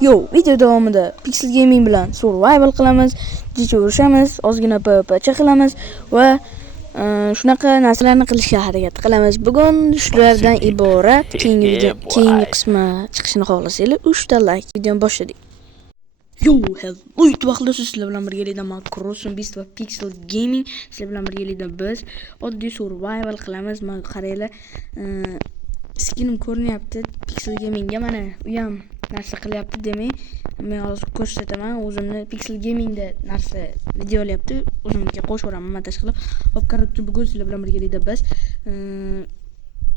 Yo, video davomida Pixel Gaming bilan survival qilamiz, jicha urishamiz, ozgina PvP qilamiz va shunaqa narsalarni qilishga harakat qilamiz. Bugun shulardan iborat. Keyingi qismi chiqishini xohlasanglar 3 ta like videoni boshladik. Yo, hello YouTube sizlar bilan birgalikda men Crossing Beast va Pixel Gaming sizlar bilan birgalikda biz oddiy survival qilamiz. Men qaranglar, skinim ko'rinyapti Pixel Gamingga, mana u ham narsa qilyapti demay, men hozir ko'rsataman. O'zimni Pixel Gamingda narsa video olyapti, o'zimga qo'shiraman montaj qilib. Hop, qarabchi, bugun sizlar bilan birgalikda biz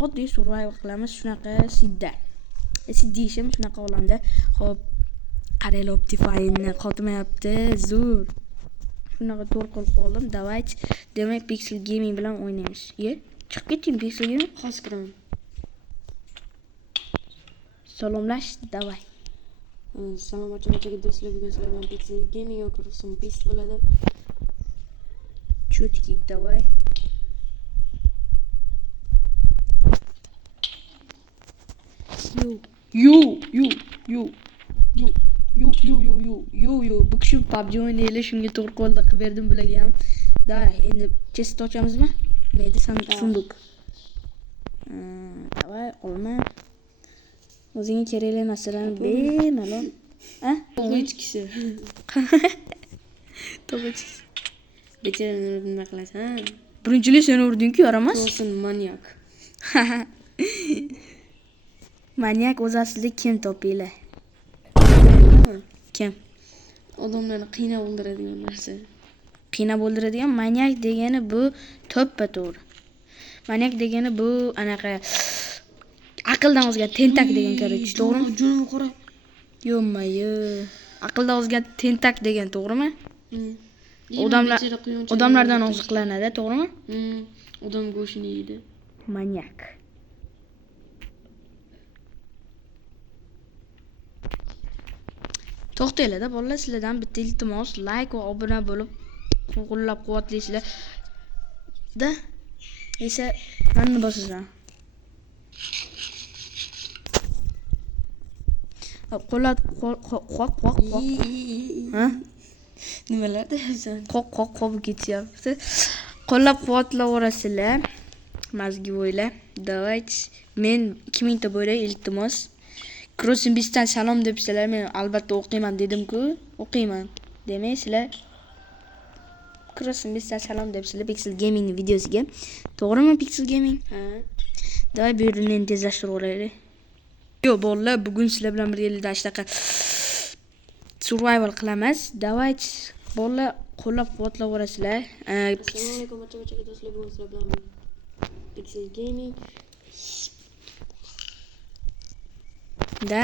oddiy survival qilamiz. Shunaqa sidda ishim shunaqa olamda. Hop, qaranglar, Optifine'ni qotmayapti, zo'r. Shunaqa to'g'ri qilib qoldim. Давайте, demak Pixel Gaming bilan o'ynaymiz. Chiqib keting Pixel Gaming. Hozir kiraman. Salomlash, давай. Salom barchaga do'stlar, bugun sizlar bilan Pixel Gaming va Crossing Beast bo'ladi. Чётки, давай. Yo. Bu kishi PUBG o'ynayli, shunga to'g'ri qilib berdim bularga ham. Давай, endi chest ochamizmi? Neydi sunduk. Давай, olma. O'zingga kerakli narsalarni bemalol. To'g'ri ichkisi. To'g'ri ichkisi. Becharalarni nima qilasan? Birinchilik seni urding-ku, yaramas. Crossing manyak. Manyak o'z aslida kim topinglar? Kim? Odamlarni qiynab o'ldiradigan narsa. Qiynab o'ldiradigan manyak degani bu to'ppa to'g'ri. Manyak degani bu anaqa aqldan ozgan tentak degan короче, to'g'rimi? Jonim qora. Yo'mayo. Aqldan ozgan tentak degan, to'g'rimi? Odamlar Odamlardan oziqlanadi, to'g'rimi? Odam go'shtini yeydi. Manyak. To'xtanglar-da bolalar, sizlardan bitta iltimos, like va obuna bo'lib qo'llab-quvvatlaysizlar. Da esa nonni bosasan. Qo'llab qoq. Ha? Nimalar deyapsan? Qoq ketyapti. Qo'llab-quvvatlaverasizlar. Mazgi bo'ylar. Давайте. Men 2000 ta bo'ylay iltimos. Crossing Beast'dan salom debsizlar, men albatta o'qiyman dedim-ku. O'qiyman. Demaysizlar. Crossing Beast'dan salom debsizlar Pixel Gaming videosiga. To'g'rimi Pixel Gaming? Ha. Davay, bu yerni tezlashtirib olaylik. Yo bolalar, bugun sizlar bilan birgalikda shunaqa survival qilamiz. Давайте bolalar, qo'llab-quvvatlaverasizlar. Assalomu alaykum barchaga do'stlar, bugun sizlar bilan Pixel Gaming. Da.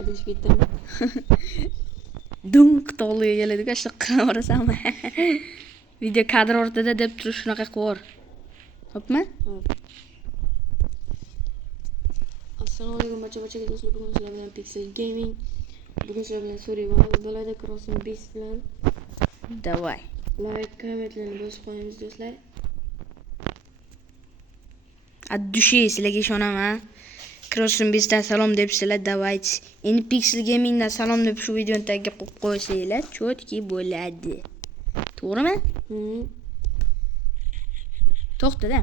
Adashib ketdim. Dunk to'g'liga keladi-ku, shunaqa qilaverasanmi? Video kadr o'rtada deb turib shunaqa qilib. Hopmi? Assalomu alaykum barchaga do'stlar, bugun sizlar bilan Pixel Gaming. Bugun sizlar bilan survival bo'ladi, Crossing Beast bilan. Давай. Like, kommentlarni bosib qo'yamiz do'stlar. От души sizlarga ishonaman. Crossing Beast'dan salom debsizlar, давайте. Endi Pixel Gaming'dan salom deb shu videoni tagiga qo'yib qo'ysanglar, chotki bo'ladi. To'g'rimi? To'xta-da.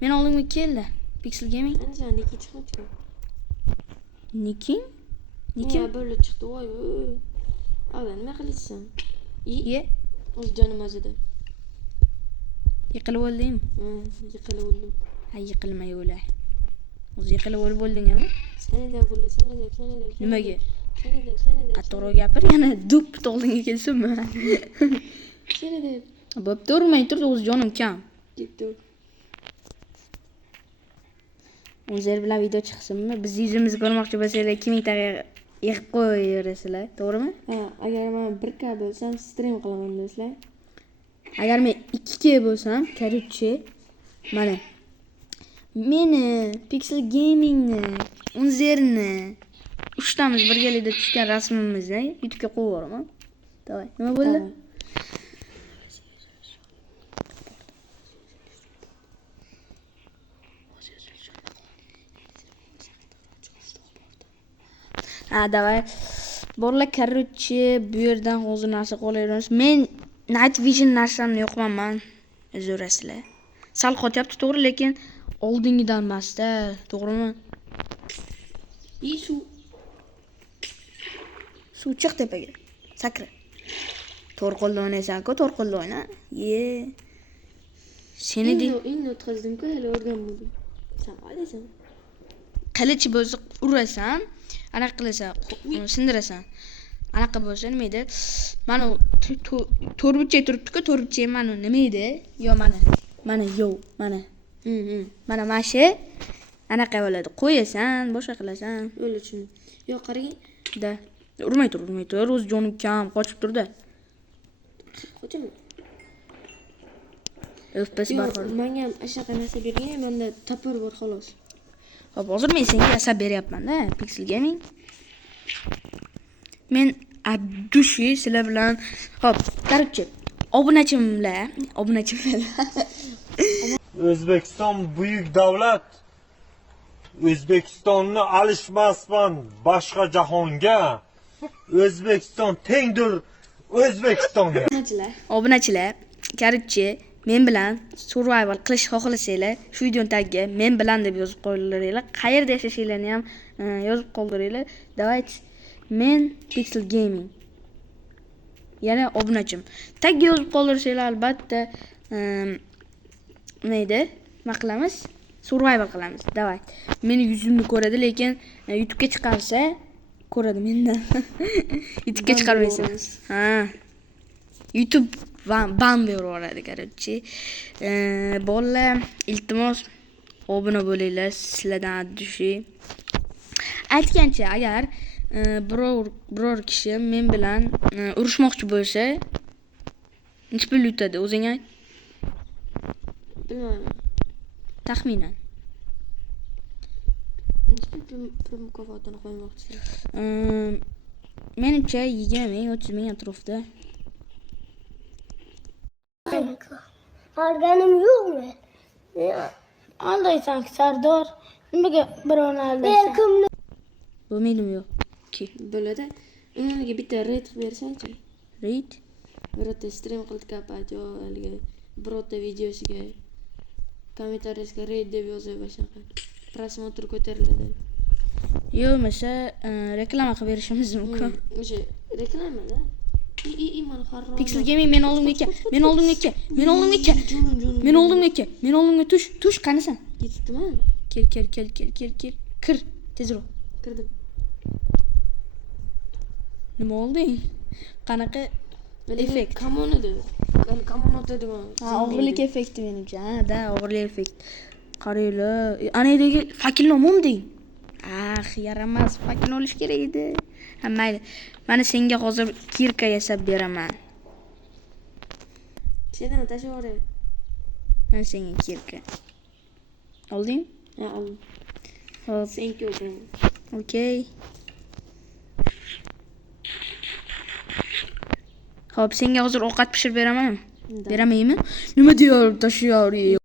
Men oldimga keldi. Pixel Gaming. Ancha niki chiqdi. Niking? Nikim bo'lib chiqdi, voy. Avval nima qilyapsan? Ye. O'z jonim azida. Yiqilib oldingmi? Yiqilib o'ldim. Yiqilmay o'lay. O'zi yiqilib o'lib bo'ldingmi? Sanada bo'ldi, sanada. Nimaga? Sanada. Qattiqroq gapir, yana dup to'g'lingga kelsinmi? Sanada. Bo'pti, urmay tur, o'z jonim kam. Ketdi. O'zlar bilan video chiqsinmi? Biz yuzimizni ko'rmoqchi bo'lsanglar, 2000 taga yig'ib qo'yaverasizlar, to'g'rimi? Ha, agar men 1K bo'lsam, stream qilaman do'stlar. Agar men 2K bo'lsam, короче, mana meni Pixel Gamingni, Unzerni 3 tamiz birgalikda tushgan rasmimizni YouTube'ga qo'yib yuboraman. Davay, nima bo'ldi? davay. Bolalar, короче, bu yerdan hozir narsa qo'layveramiz. Men Night Vision narsani yo'qmanman. Uzrasizlar. Sal qotyapti to'g'ri, lekin oldingidan emas-da, to'g'rimi? Suv chiq tepaga. Sakra. To'g'ri qo'lda o'ynaysan-ku, to'g'ri qo'lda o'yna. Seni endi o'tkazdim-ku, hali o'rganmadim. Sen qaydasan? qilich bo'lsa urasan, anaqa qilasan, sindirasan. Anaqa bo'lsa nima edi? Mana to'rtburchak turibdi-ku, to'rtburchak mana nima edi? Yo mana. Mana shu anaqa bo'ladi. Qo'yasan, boshqa qilasan. O'la tushundim. Yo, qarang. Da. Urmay tur. O'z jonim kam qochib turdi. Qochaman. FPS bor. Menga ham shunaqa narsa bergan, menda topor bor xolos. Hop, hozir men senga asab beryapman-da, Pixel Gaming. Men addushi sizlar bilan hop, короче, obunachimlar. O'zbekiston buyuk davlat. O'zbekistonni alishmasman boshqa jahonga. O'zbekiston tengdir O'zbekistonga. Obunachilar, короче, men bilan survival qilish xohlasanglar, shu videoning tagiga men bilan deb yozib qo'yinglar. Qayerda yashashinglarni ham yozib qoldiringlar. Давайте, men Pixel Gaming. Yana obunachim. Tagga yozib qoldirsanglar, albatta nima edi? Nima qilamiz? Survival qilamiz. Давайте. Meni yuzimni ko'radi, lekin YouTube'ga chiqarsa ko'radi mendan. YouTube'ga chiqarmaysan. Ha. YouTube ban beraveradi, короче. Bolalar, iltimos obuna bo'linglar, sizlardan addushi. Aytgancha, agar biror kishi men bilan urushmoqchi bo'lsa, necha pul yutadi o'zing ayt? Bilmayman. Taxminan. Necha pul mukofotini qo'ymoqchisan? Menimcha 20 ming, 30 ming atrofida. Olganim yo'qmi? Aldaysan Sardor. Nimaga birovni aldaysan? Bo'lmaydimi yo'q? Bo'ladi. Unga bitta raid qilib bersang-chi. Raid? Birorta stream qilib kapat yo haligi birorta videosiga kommentariyasiga raid deb yozib o'shaqa. Prosmotr ko'tariladi. Yo'qmasa reklama qilib berishimiz mumkin. O'sha reklamada. Mana harro. Pixel Gaming men oldimga tush qanasan? Ketibdimi? Kel. Kir, tezroq. Kirdim. Nima oldi? Qanaqa effekt? Kamon edi. Kamon otadimi? Ha, og'irlik effekti menimcha. Ha, da, og'irlik effekt. Qaranglar. Ana yerdagi faklni olmamding. Yaramas. Faklni olish kerak edi. Ha, mayli. Mana senga hozir kirka yasab beraman. Sendan tashib yuboray. Mana senga kirka. Olding? Ha, oldim. Hop, Senki o'qing. okey. Hop, senga hozir ovqat pishirib beraman. Beramaymi? Nima deyapti? Tashyapti.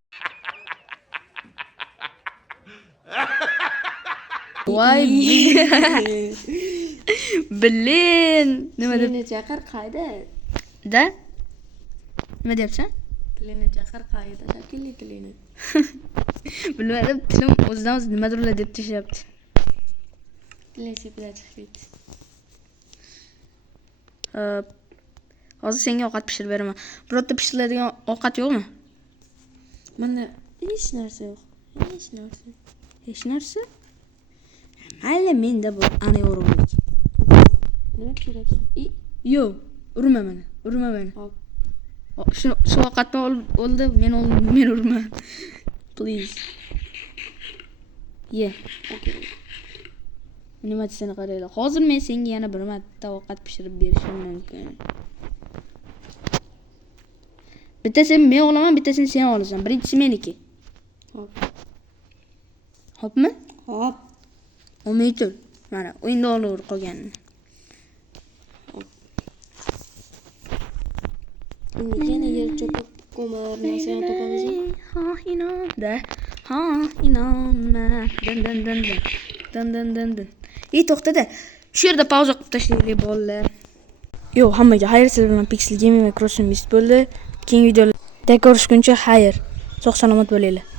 Voy, Blin. Nima deb? Tilini chaqir qayda? Da? Nima deyapsan? Tilini chaqir qayda? Shakilli tilini. Bilmadim, tilim o'zidan o'zi nimadirlar deb tashyapti. Tilini sepida chiqib ketdi. Hop. Hozir senga ovqat pishirib beraman. Birorta pishiriladigan ovqat yo'qmi? Menda hech narsa yo'q. Hech narsa? Mayli, menda bu ana yorug'lik. Nima pishiryapsan? Yo'q, urma meni. Hop. Shu ovqatni oldi, men urma. Please. Ye. Okay. Nima desani qaranglar. Hozir men senga yana bir marta ovqat pishirib berishim mumkin. Bittasini men olaman, bittasini sen olasan. Birinchisi meniki. Hop. Hopmi? Hop. Olmay tur. Mana, o'yinda olaver qolganini. Yana yer chopib ko'mar narsa topamiz. Inonma. Dan. To'xtada. Shu yerda pauza qilib tashlaylik bolalar. Yo'q, hammaga xayr, sizlar bilan Pixel Gaming va Crossing Beast bo'ldi. Keyingi videolarda ko'rishguncha xayr. Sog' salomat bo'linglar.